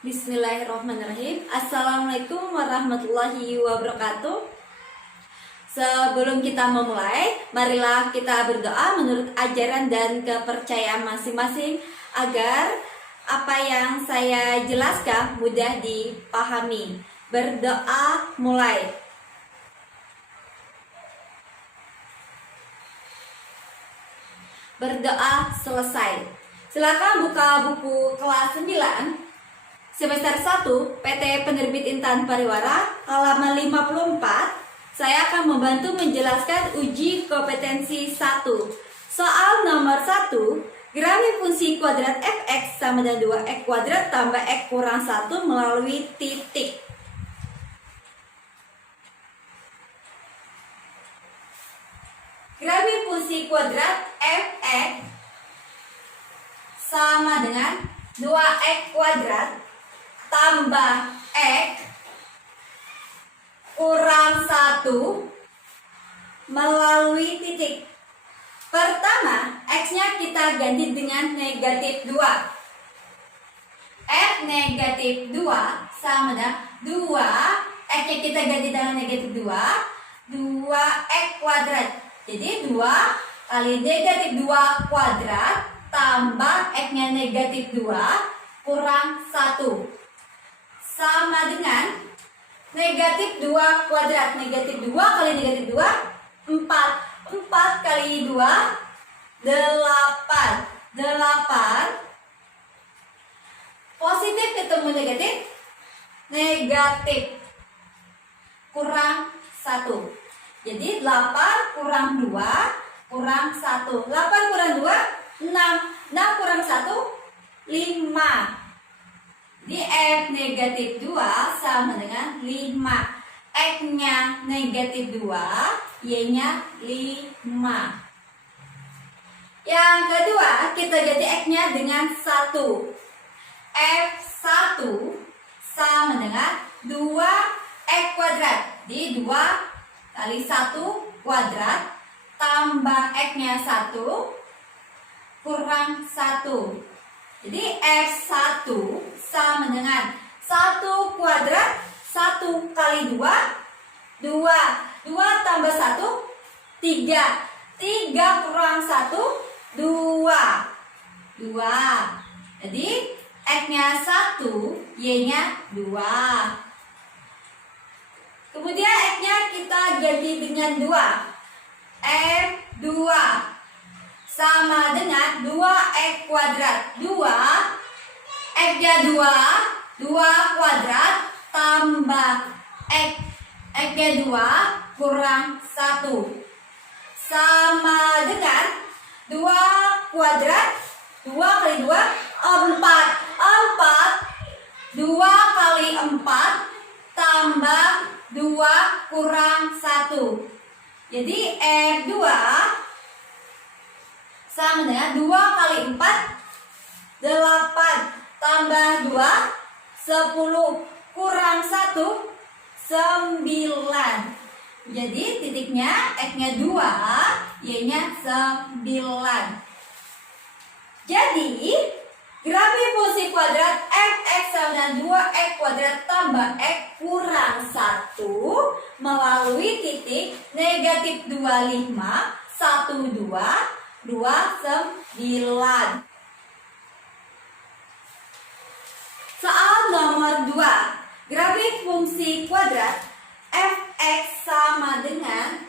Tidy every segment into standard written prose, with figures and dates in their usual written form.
Bismillahirrahmanirrahim. Assalamualaikum warahmatullahi wabarakatuh. Sebelum kita memulai, marilah kita berdoa menurut ajaran dan kepercayaan masing-masing agar apa yang saya jelaskan mudah dipahami. Berdoa mulai. Berdoa selesai. Silakan buka buku kelas 9 Semester 1 PT Penerbit Intan Pariwara halaman 54. Saya akan membantu menjelaskan uji kompetensi 1. Soal nomor 1, grafik fungsi kuadrat fx sama dengan 2x kuadrat tambah x kurang 1 melalui titik. Grafik fungsi kuadrat fx sama dengan 2x kuadrat tambah x kurang 1 melalui titik. Pertama, x-nya kita ganti dengan negatif 2. X negatif 2 sama dengan 2. X-nya kita ganti dengan negatif 2. 2x kuadrat. Jadi 2 kali negatif 2 kuadrat tambah x-nya negatif 2 kurang 1. Sama dengan negatif 2 kuadrat. Negatif 2 kali negatif 2, 4. 4 kali 2, 8. 8. Positif ketemu negatif, negatif. Kurang 1. Jadi 8 kurang 2, kurang 1. 8 kurang 2, 6. 6 kurang 1, 5. Di F negatif 2 sama dengan 5. X-nya negatif 2, Y-nya 5. Yang kedua, kita ganti X-nya dengan 1. F1 sama dengan 2X kuadrat. Di 2 kali 1 kuadrat tambah X-nya 1 kurang 1. Jadi F1 sama dengan 1 kuadrat 1 kali 2, 2. 2 tambah 1, 3. 3 kurang 1, 2. 2. Jadi X-nya 1, Y-nya 2. Kemudian X-nya kita ganti dengan 2. F2 sama dengan 2x kuadrat. 2 x-nya 2 kuadrat tambah x-nya 2 kurang 1 sama dengan 2 kuadrat. 2 kali 2, 4. 4. 2 kali 4 tambah 2 kurang 1. Jadi F2 sama dengan 2 kali 4, 8 tambah 2, 10 kurang 1, 9. Jadi titiknya X-nya 2, Y-nya 9. Jadi grafik fungsi kuadrat fx sama dengan 2x kuadrat tambah x kurang 1 melalui titik negatif 25, 1, 2, 29. Soal nomor 2, grafik fungsi kuadrat fx sama dengan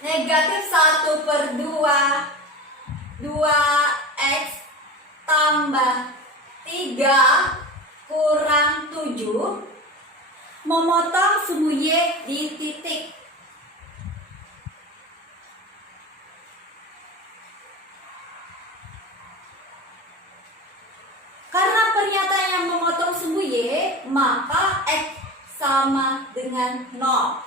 negatif 1/2 2x tambah 3 kurang 7 memotong sumbu Y di titik. Karena pernyataan yang memotong sumbu Y, maka X sama dengan 0.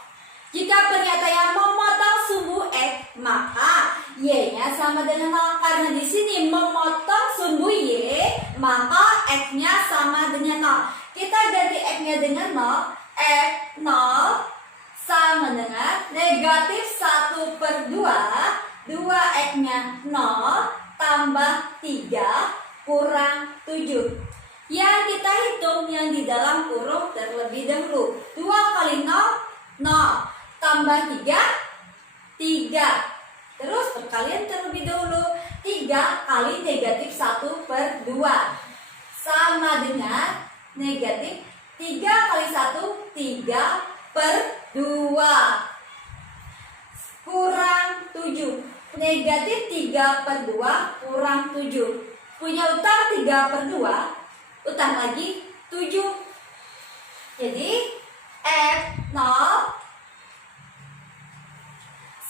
Jika pernyataan yang memotong sumbu X, maka Y-nya sama dengan 0. Karena di sini memotong sumbu Y, maka X-nya sama dengan 0. Kita ganti X-nya dengan 0. X 0 sama dengan negatif 1/2 2x-nya 0 tambah 3 kurang 7. Yang kita hitung yang di dalam huruf terlebih dahulu. 2 kali 0, 0. Tambah 3, 3. Terus perkalian terlebih dahulu. 3 kali negatif 1/2 sama dengan negatif 3 kali 1, 3/2 kurang 7. Negatif 3/2 kurang 7. Punya utang 3/2, utang lagi 7. Jadi F0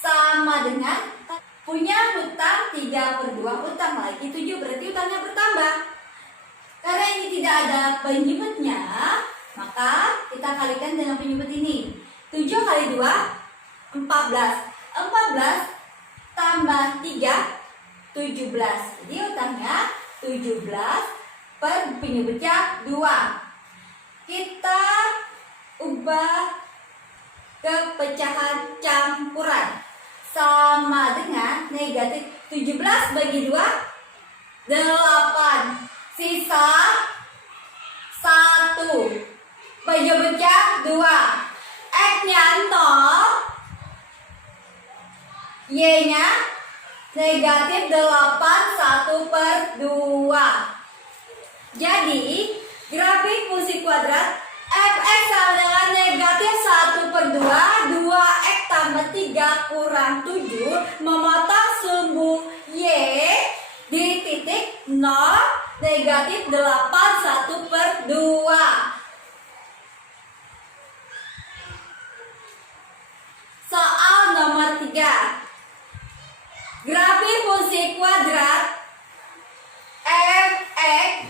sama dengan punya hutang 3/2, utang lagi 7, berarti utangnya bertambah. Karena ini tidak ada penyebutnya, maka kita kalikan dengan penyebut ini. 7 kali 2, 14. 14 tambah 3, 17. Jadi utangnya 17 per penyebutnya 2. Kita ubah ke pecahan campuran. Sama dengan negatif 17 bagi 2, 8. Sisa 1. Penyebutnya 2. X-nya 0. Y-nya negatif 8, 1/2. Jadi grafik fungsi kuadrat Fx sama dengan negatif 1/2, 2x tambah 3 kurang 7, memotong sumbu Y di titik 0, negatif 8, 1/2. Soal nomor 3. Grafik fungsi kuadrat Fx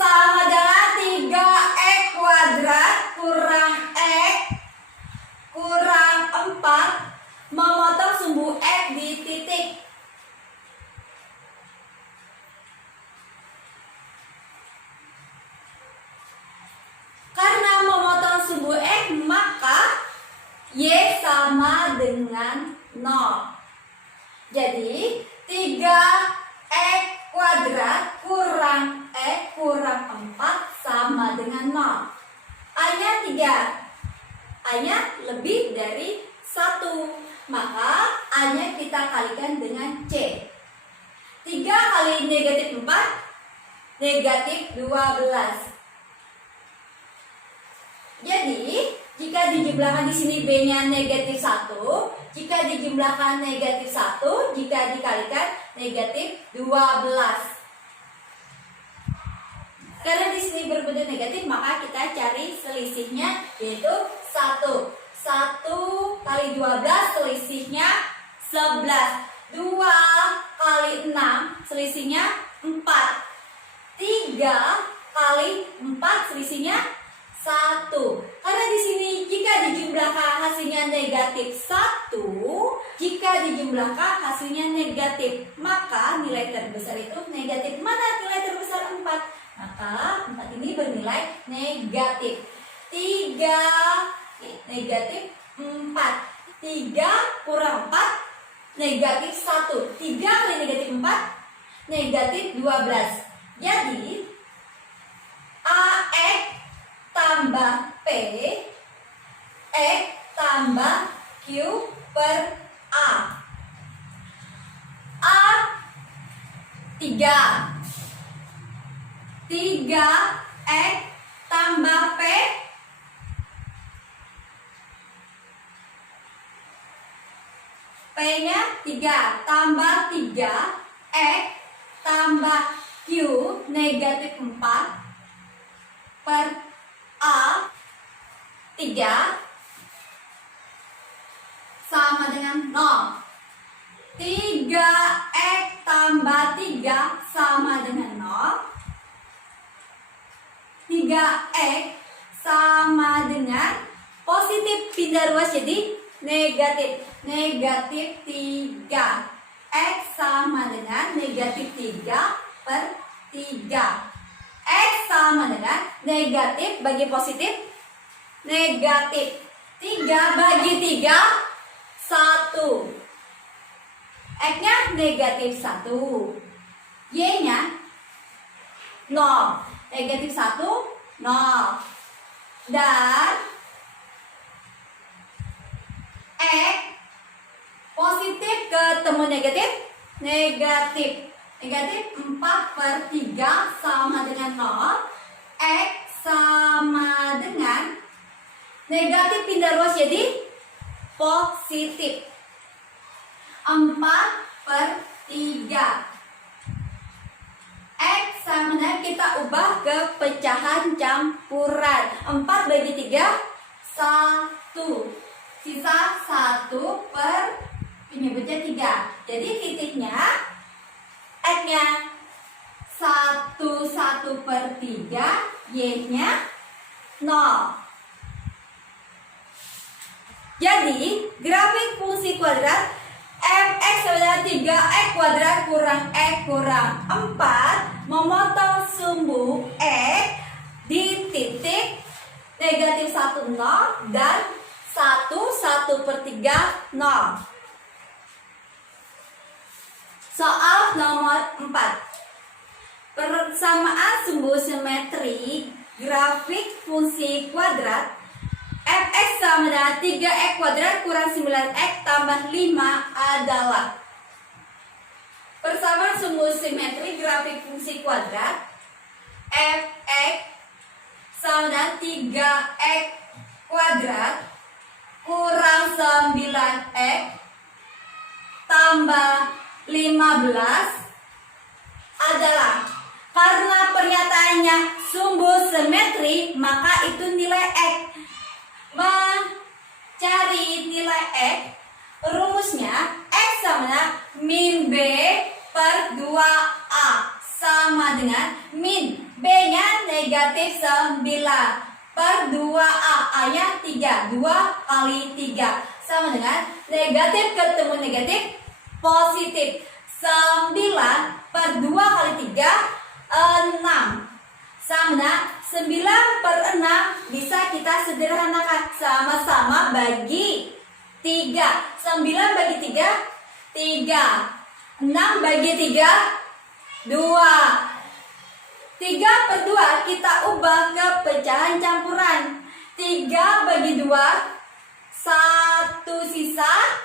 sama dengan 3x kuadrat kurang x kurang 4, memotong sumbu x di titik. Karena memotong sumbu x, maka y sama dengan 0. Jadi 3x kuadrat kurang x kurang 4 sama dengan 0. A-nya 3. A-nya lebih dari 1. Maka A-nya kita kalikan dengan C. 3 kali negatif 4, negatif 12. Jadi jika dijumlahkan di sini B-nya negatif 1, jika dijumlahkan negatif 1, jika dikalikan negatif 12. Karena di sini berbentuk negatif, maka kita cari selisihnya, yaitu 1. 1 kali 12 selisihnya 11. 2 kali 6 selisihnya 4. 3 kali 4 selisihnya 1. Karena di sini jika dijumlahkan hasilnya negatif 1, jika dijumlahkan hasilnya negatif, maka nilai terbesar itu negatif. Mana nilai terbesar 4? Maka 4 ini bernilai negatif. 3 negatif 4. 3 kurang 4 negatif 1. 3 kali negatif 4 negatif 12. Jadi AX tambah P, X tambah Q per A. A 3. 3X tambah P, P-nya 3 tambah 3, X tambah Q negatif 4 per A 3 sama dengan 0. 3x tambah 3 sama dengan 0. 3x sama dengan positif pindah ruas jadi negatif. Negatif 3. X sama dengan negatif 3 per 3. X sama dengan negatif bagi positif negatif. 3 bagi 3 1. X nya negatif 1. Y nya 0. Negatif 1, 0. Dan X positif ketemu negatif, negatif. Negatif 4/3 sama dengan 0. X sama dengan negatif pindah ruas jadi positif 4/3. X sama dengan kita ubah ke pecahan campuran. 4 bagi 3, 1. Sisa 1 per penyebutnya 3. Jadi titiknya X-nya 1/3, Y-nya 0. Jadi grafik fungsi kuadrat fx sama dengan 3x kuadrat kurang x kurang 4 memotong sumbu x di titik negatif 1, 0 dan 1/3, 0. Soal nomor 4. Persamaan sumbu simetri grafik fungsi kuadrat fx sama dengan 3x kuadrat kurang 9x tambah 5 adalah. Persamaan sumbu simetri grafik fungsi kuadrat fx sama dengan 3x kuadrat kurang 9x tambah 15 adalah. Karena pernyataannya sumbu simetri, maka itu nilai x. Mencari nilai x, rumusnya x sama dengan min b per 2a sama dengan min b-nya negatif 9 per 2a, a-nya 3, 2 kali 3 sama dengan negatif ketemu negatif positif 9 per 2 kali 3, 6 sama 9/6 bisa kita sederhanakan sama-sama bagi 3. 9 bagi 3, 3. 6 bagi 3, 2. 3/2 kita ubah ke pecahan campuran. 3 bagi 2, 1 sisa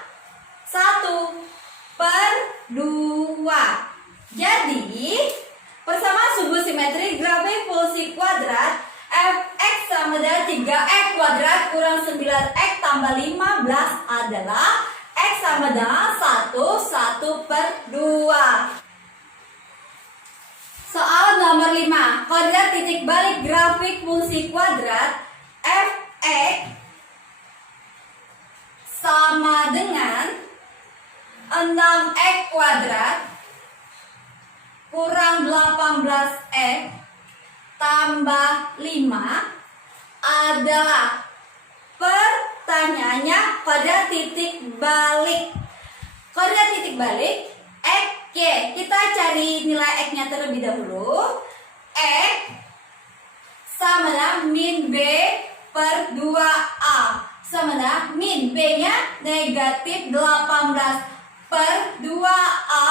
1/2. Jadi persamaan sumbu simetri grafik fungsi kuadrat fx sama dengan 3x kuadrat kurang 9x tambah 15 adalah x sama dengan 1/2. Soal nomor 5. Koordinat titik balik grafik fungsi kuadrat fx sama dengan 6x kuadrat kurang 18x tambah 5 adalah. Pertanyaannya koordinat titik balik. Koordinat titik balik x, y. Kita cari nilai x-nya terlebih dahulu. X sama dengan min b per 2a sama dengan min b-nya negatif 18 per 2a,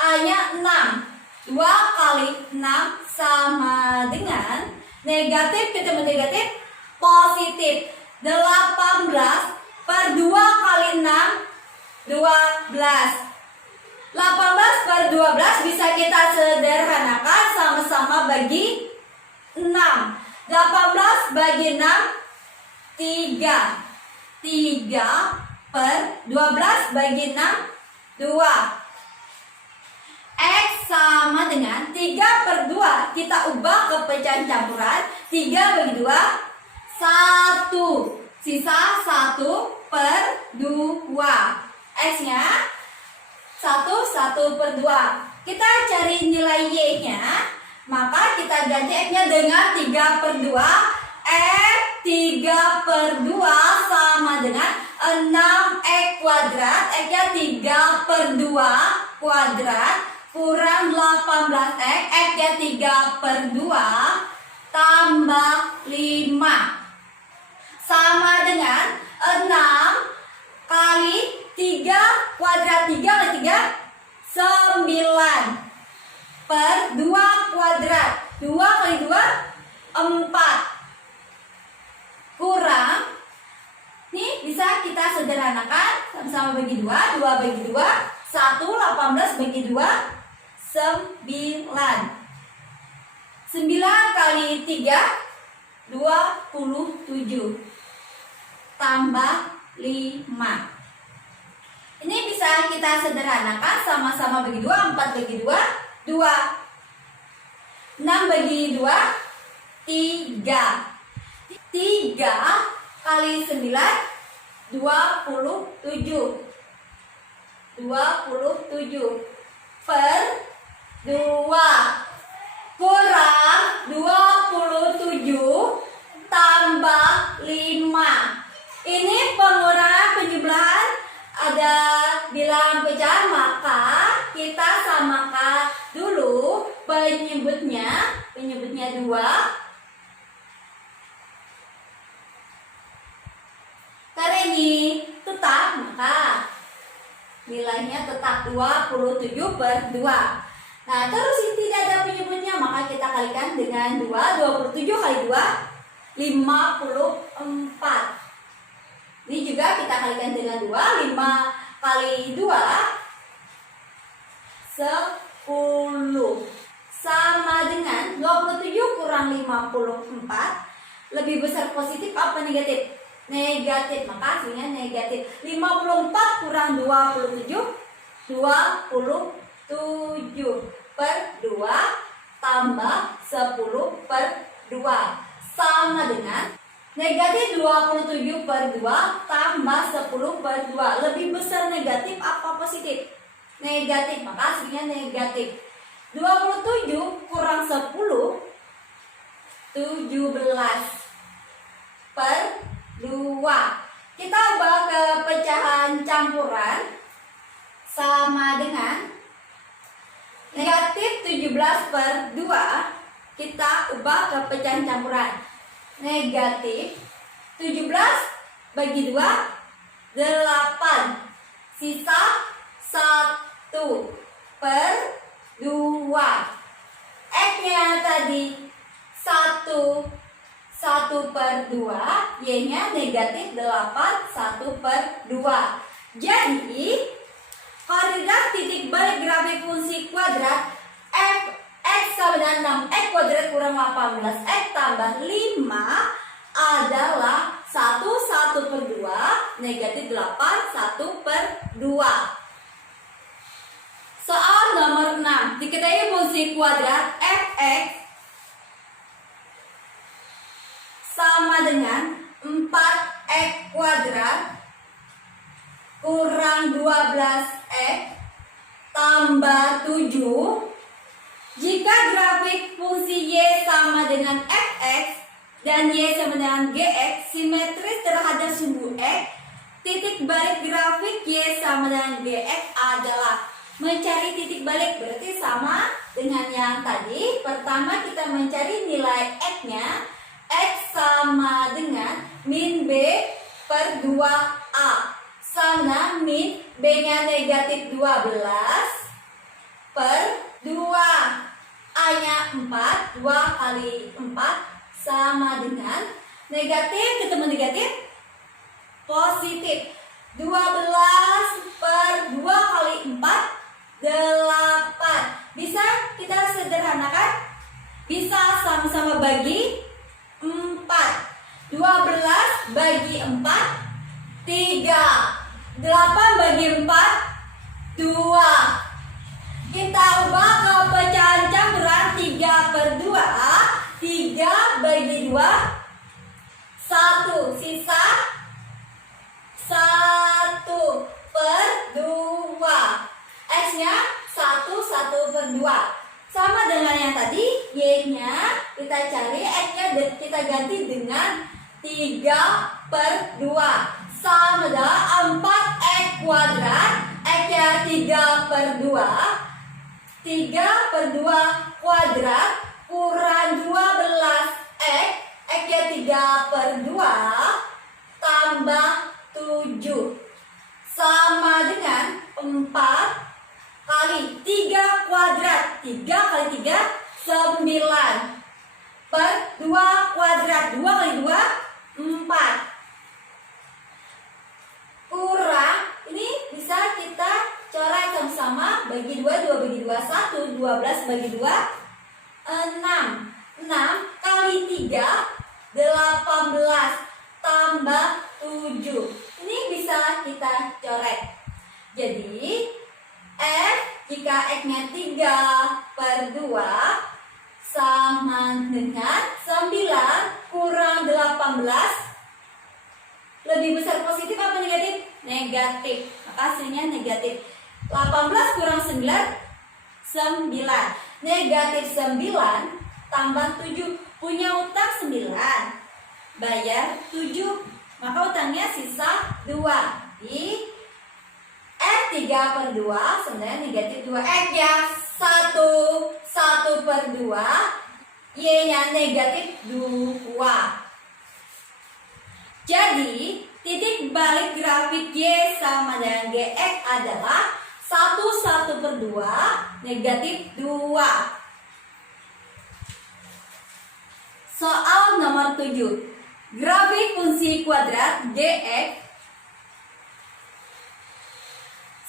a-nya 6. 2 kali 6 sama dengan negatif ketemu negatif positif 18 per 2 kali 6, 12. 18 per 12 bisa kita sederhanakan sama-sama bagi 6. 18 bagi 6, 3. 3 per 12 bagi 6, 2. X sama dengan 3/2 kita ubah ke pecahan campuran. 3 bagi 2, 1. Sisa 1/2. X-nya 1/2. Kita cari nilai Y-nya, maka kita ganti X-nya dengan 3/2. X 3/2 sama dengan 6x kuadrat. X-nya 3/2 kuadrat kurang 18x, x-nya 3/2 tambah 5 sama dengan 6 kali 3 kuadrat. 3 kali 3, 9 per 2 kuadrat. 2 bagi 2, 2 bagi 2, 1, 18 bagi 2, 9. 9 kali 3, 27. Tambah 5. Ini bisa kita sederhanakan, sama-sama bagi 2, 4 bagi 2, 2. 6 bagi 2, 3. 3 kali 9, 27. 27 per 2 kurang 27 tambah 5. Ini pengurangan penjumlahan ada bilangan pecahan, maka kita samakan dulu penyebutnya 2. Karena ini tetap, maka nilainya tetap 27 per 2. Nah, terus ini tidak ada penyebutnya, maka kita kalikan dengan 2. 27 kali 2, 54. Ini juga kita kalikan dengan 2. 5 kali 2, 10. Sama dengan 27 kurang 54. Lebih besar positif apa negatif? Negatif, maka hasilnya negatif. 54 kurang 27, 27 per 2 tambah 10 per 2 sama dengan negatif 27 per 2 tambah 10 per 2. Lebih besar negatif apa positif? Negatif, maka hasilnya negatif. 27 kurang 10, 17 per 2. Kita ubah ke pecahan campuran, sama dengan negatif 17 per 2. Kita ubah ke pecahan campuran. Negatif 17 bagi 2, 8. Sisa 1 per 2. X-nya tadi 1 per 2, Y-nya negatif 8, 1 per 2. Jadi koordinat titik balik grafik fungsi kuadrat X sama dengan 6, X kuadrat kurang 18, X tambah 5 adalah 1 per 2, negatif 8, 1 per 2. Soal nomor 6, diketahui fungsi kuadrat Fx sama dengan 4x kuadrat kurang 12x tambah 7 jika grafik fungsi y sama dengan fx dan y sama dengan gx simetris terhadap sumbu x. Titik balik grafik y sama dengan gx adalah mencari titik balik, berarti sama dengan yang tadi. Pertama kita mencari nilai x-nya. X sama dengan min B per 2A sama min B-nya negatif 12 per 2. A-nya 4, 2 kali 4 sama dengan negatif ketemu negatif positif. 12 per 2 kali 4, 8. Bisa kita sederhanakan? Bisa sama-sama bagi 4. 12 bagi 4, 3. 8 bagi 4, 2. Kita ubah ke pecahan campuran 3 per 2. 3 bagi 2, 1. Sisa 1 per 2. X-nya 1 per 2. Sama dengan yang tadi, Y-nya kita cari, X-nya kita ganti dengan 3 per 2. Sama dengan 4X kuadrat, X-nya 3 per 2. 3 per 2 kuadrat kurang 12X, X-nya 3 per 2 tambah 7. Sama dengan 4 kali 3 kuadrat, 3 kali 3, 9 per 2 kuadrat, 2 kali 2, 4 kurang, ini bisa bagi 2, 2 bagi 2, 1, 12 bagi 2, 6. 6 kali 3, 18 tambah 7. Ini bisa kita coret. Jadi X, jika X-nya 3/2 sama dengan 9 kurang 18. Lebih besar positif apa negatif? Negatif. Maka hasilnya negatif. 18 kurang 9, 9. Negatif 9 tambah 7. Punya utang 9. Bayar 7. Maka utangnya sisa 2. Di X 3/2 sebenarnya negatif 2. X-nya 1/2. Y-nya negatif 2. Jadi, titik balik grafik Y sama dengan GX adalah 1/2 negatif 2. Soal nomor 7. Grafik fungsi kuadrat GX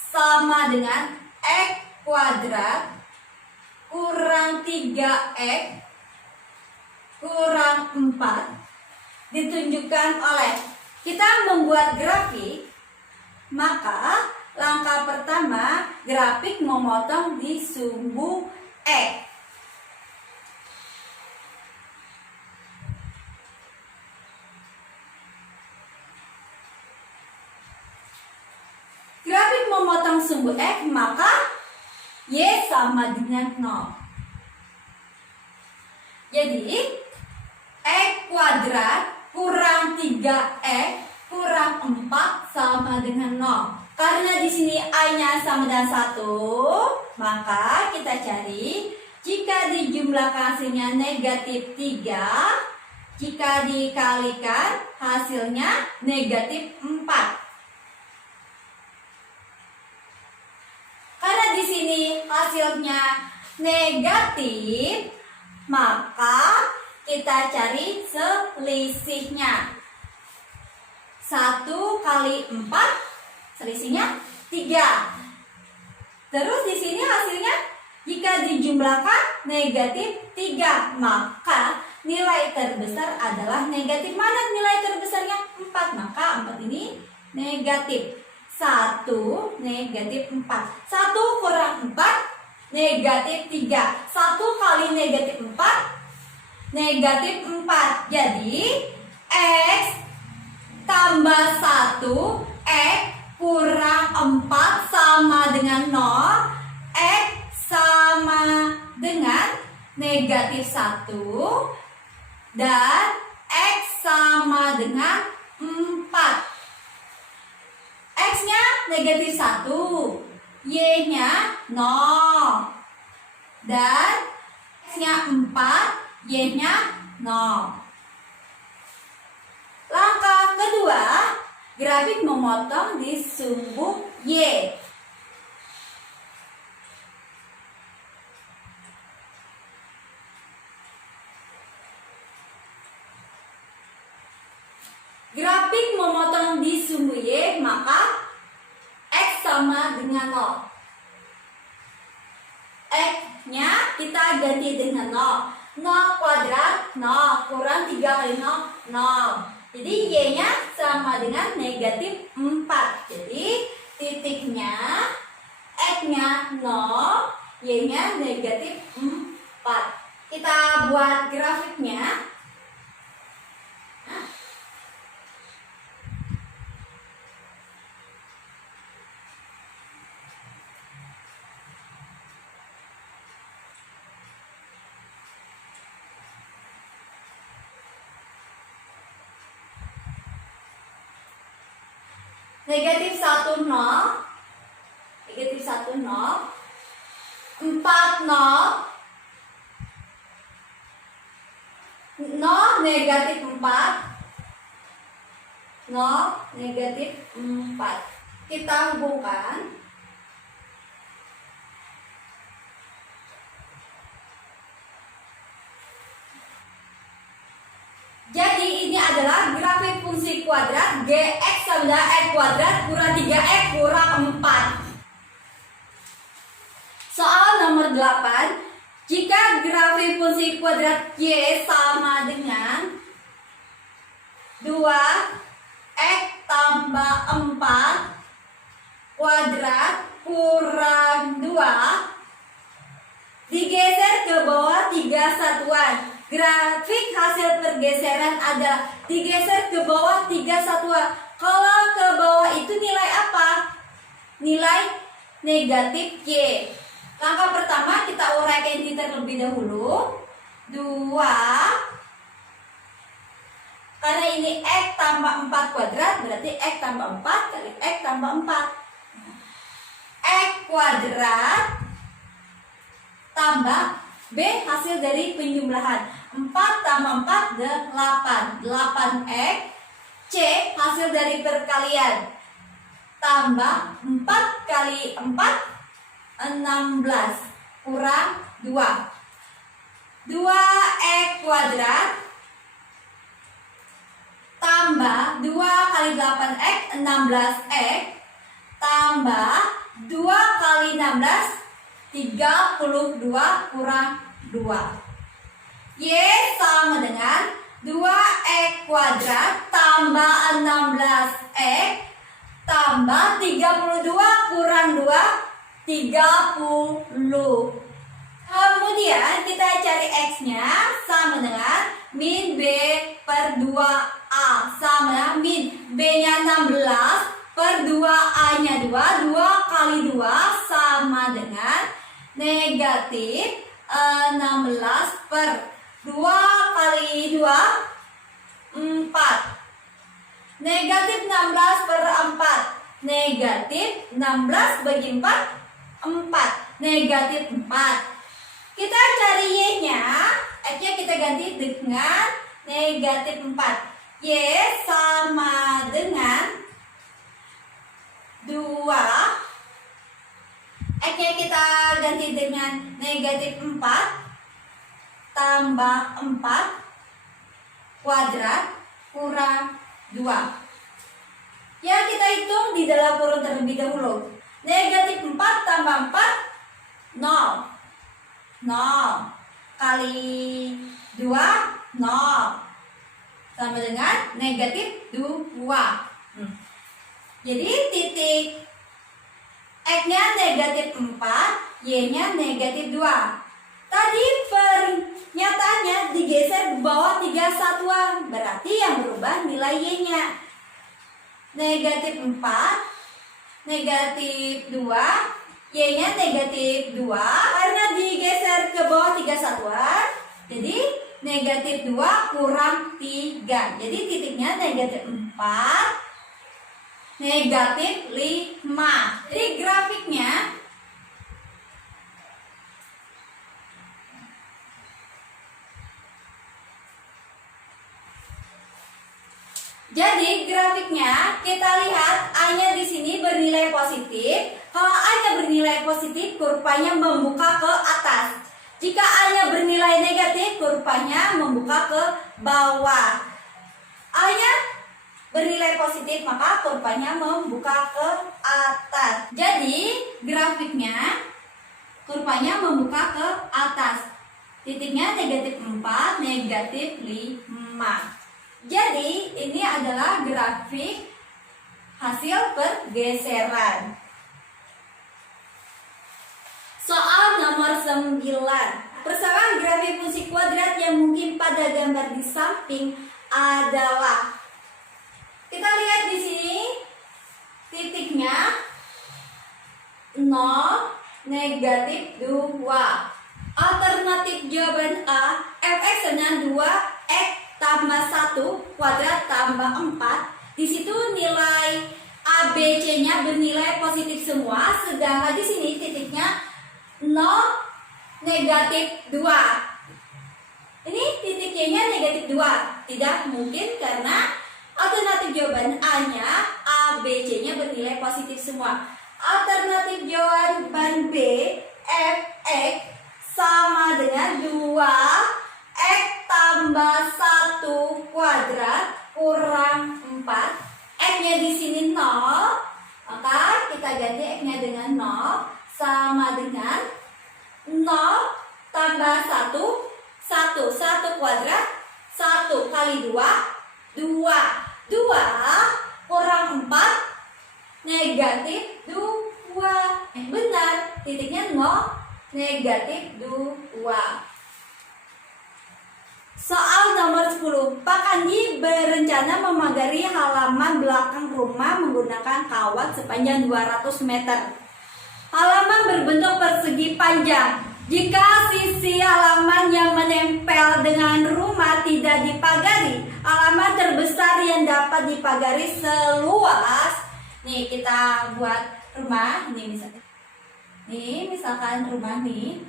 sama dengan X kuadrat kurang 3X kurang 4 ditunjukkan oleh, kita membuat grafik, maka langkah pertama grafik memotong di sumbu X. Grafik memotong sumbu X, maka Y sama dengan 0. Jadi X kuadrat kurang 3X kurang 4 sama dengan 0. Karena di sini I-nya sama dengan 1, maka kita cari jika dijumlahkan hasilnya negatif 3, jika dikalikan hasilnya negatif 4. Karena di sini hasilnya negatif, maka kita cari selisihnya. 1 kali 4 selisihnya 3. Terus di sini hasilnya jika dijumlahkan negatif 3, maka nilai terbesar adalah negatif. Mana nilai terbesarnya? 4. Maka 4 ini negatif. 1 negatif 4. 1 kurang 4 negatif 3. 1 kali negatif 4 negatif 4. Jadi X tambah 1, X kurang 4 sama dengan 0. X sama dengan negatif 1 dan X sama dengan 4. X-nya negatif 1, Y-nya 0 dan X-nya 4, Y-nya 0. Langkah kedua, grafik memotong di sumbu Y. Grafik memotong di sumbu Y, maka X sama dengan 0. X-nya kita ganti dengan 0. 0 kuadrat 0 kurang 3 kali 0, 0. Jadi Y-nya sama dengan negatif 4. Jadi titiknya X-nya 0, Y-nya negatif 4. Kita buat grafiknya. Negatif 1, 0. Negatif 1, 0. 4, 0. 0, negatif 4. 0, negatif 4. Kita hubungkan. Jadi ini adalah grafik fungsi kuadrat GX sama dengan X kuadrat kurang 3X kurang 4. nomor 8. Jika grafik fungsi kuadrat Y sama dengan 2x tambah 4 kuadrat kurang 2 digeser ke bawah 3 satuan. Grafik hasil pergeseran adalah digeser ke bawah 3 satuan. Kalau ke bawah itu nilai apa? Nilai negatif Y. Langkah pertama kita uraikan ini terlebih dahulu. 2, karena ini X tambah 4 kuadrat, berarti X tambah 4 kali X tambah 4. X kuadrat tambah B hasil dari penjumlahan. 4 tambah 4 8. 8X. C hasil dari perkalian. Tambah 4 kali 4 16 kurang 2. 2x kuadrat tambah 2 kali 8x 16x tambah 2 kali 16 32 kurang 2. Y sama dengan 2x kuadrat tambah 16x tambah 32 kurang 2 30. Kemudian kita cari X-nya sama dengan min B per 2A sama min B-nya 16 per 2A-nya 2. 2 kali 2 sama dengan negatif 16 per 2 kali 2 4. Negatif 16 per 4. Negatif 16 bagi 4 4, negatif 4. Kita cari Y-nya, X-nya kita ganti dengan negatif 4. Y sama dengan 2. X-nya kita ganti dengan negatif 4 tambah 4 kuadrat kurang 2. Ya, kita hitung di dalam kurung terlebih dahulu. Negatif 4 tambah 4 0. 0 kali 2 0 sama dengan negatif 2. Jadi titik X-nya negatif 4, Y-nya negatif 2. Tadi pernyataannya digeser ke bawah 3 satuan, berarti yang berubah nilai Y-nya. Negatif 4, negatif 2, Y-nya negatif 2. Karena digeser ke bawah 3 satuan, jadi negatif 2 kurang 3. Jadi titiknya negatif 4, negatif 5. Jadi grafiknya kita lihat A-nya di sini bernilai positif. Kalau A-nya bernilai positif, kurvanya membuka ke atas. Jika A-nya bernilai negatif, kurvanya membuka ke bawah. A-nya bernilai positif, maka kurvanya membuka ke atas. Jadi grafiknya kurvanya membuka ke atas. Titiknya negatif 4, negatif 5. Jadi ini adalah grafik hasil pergeseran. Soal nomor 9. Persamaan grafik fungsi kuadrat yang mungkin pada gambar di samping adalah, kita lihat di sini titiknya 0, negatif 2. Alternatif jawaban A, fx dengan 2x tambah 1 kuadrat tambah 4. Di situ nilai A, B, C-nya bernilai positif semua, sedangkan di sini titiknya 0, negatif 2. Ini titik Y-nya negatif 2. Tidak mungkin karena alternatif jawaban A-nya, A, B, C-nya bernilai positif semua. Alternatif jawaban B, fx sama dengan 2x tambah 1 kuadrat kurang 4. X-nya di sini 0, maka kita ganti X-nya dengan 0 sama dengan 0 tambah 1, 1 kuadrat, 1 kali 2, 2 kurang 4, negatif 2. Benar, titiknya 0, negatif 2. Soal nomor 10. Pak Andi berencana memagari halaman belakang rumah menggunakan kawat sepanjang 200 meter. Halaman berbentuk persegi panjang. Jika sisi halaman yang menempel dengan rumah tidak dipagari, halaman terbesar yang dapat dipagari seluas. Nih kita buat rumah. Nih misalkan rumah nih.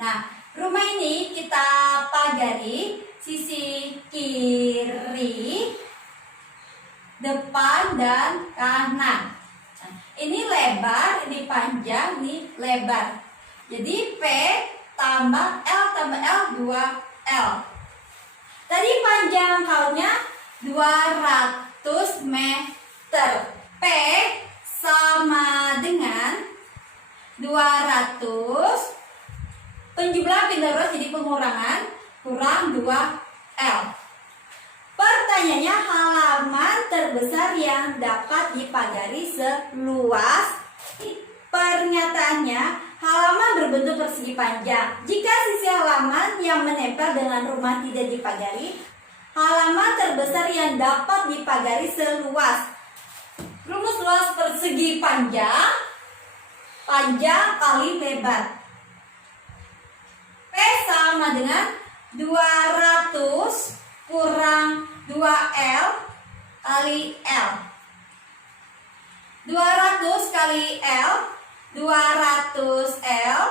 Nah, rumah ini kita pagari sisi kiri, depan, dan kanan. Nah, ini lebar, ini panjang, ini lebar. Jadi P tambah L 2L. Tadi panjang kautnya 200 meter. P sama dengan 200. Penjumlahan pindah ruas jadi pengurangan, kurang 2L. Pertanyaannya, halaman terbesar yang dapat dipagari seluas. Pernyataannya, halaman berbentuk persegi panjang. Jika sisi halaman yang menempel dengan rumah tidak dipagari, halaman terbesar yang dapat dipagari seluas. Rumus luas persegi panjang, panjang kali lebar. P sama dengan 200 kurang 2L kali L. 200 kali L, 200L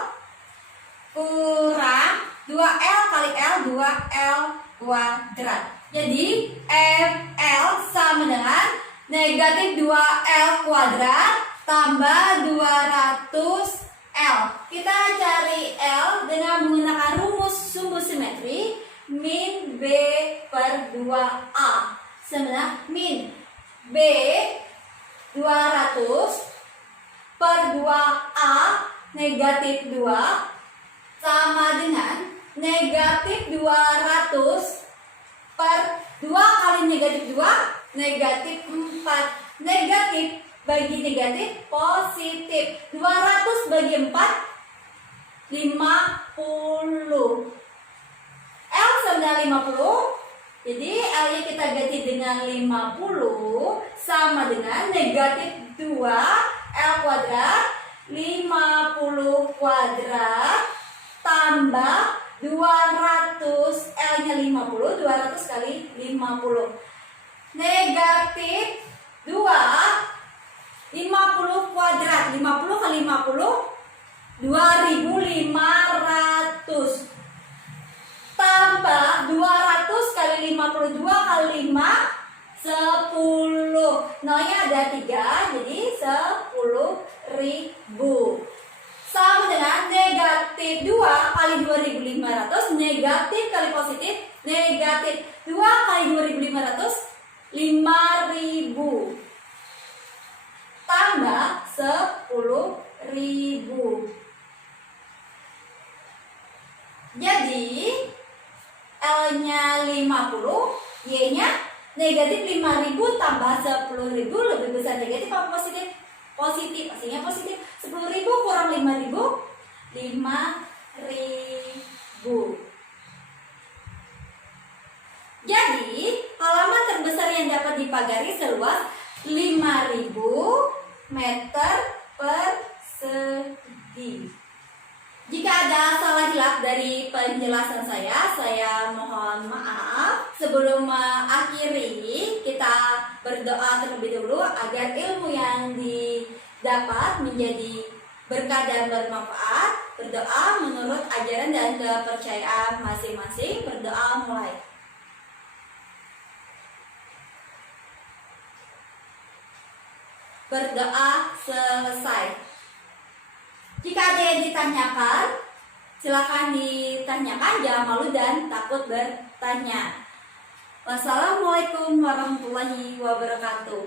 kurang 2L kali L, 2L kuadrat. Jadi FL sama dengan negatif 2L kuadrat tambah 200L. Kita cari L dengan menggunakan rumus sumbu simetri min B per 2A. Sebenarnya min B 200 per 2A negatif 2 sama dengan negatif 200 per 2 kali negatif 2, negatif 4. Negatif bagi negatif positif. 200 bagi 4, 50. L sama dengan 50. Jadi L nya kita ganti dengan 50 sama dengan negatif 2 L kuadrat 50 kuadrat tambah 200. L nya 50, 200 kali 50. Negatif 2 50 kuadrat, 50 kali 50 2500 tambah 200 kali 52 kali 5 10. Nolnya ada 3, jadi 10.000 sama dengan negatif 2 kali 2500, negatif kali positif, negatif 2 kali 2500 5.000 tambah 10.000. Jadi L-nya 50, Y-nya negatif 5.000 tambah 10.000, lebih besar negatif apa positif? Positif, pastinya positif. 10.000 kurang 5.000, 5.000. Jadi halaman terbesar yang dapat dipagari seluas 5.000 meter persegi. Jika ada salah hilaf dari penjelasan saya mohon maaf. Sebelum mengakhiri, kita berdoa terlebih dahulu agar ilmu yang didapat menjadi berkah dan bermanfaat. Berdoa menurut ajaran dan kepercayaan masing-masing. Berdoa mulai. Berdoa selesai. Jika ada yang ditanyakan, silakan ditanyakan, jangan malu dan takut bertanya. Wassalamualaikum warahmatullahi wabarakatuh.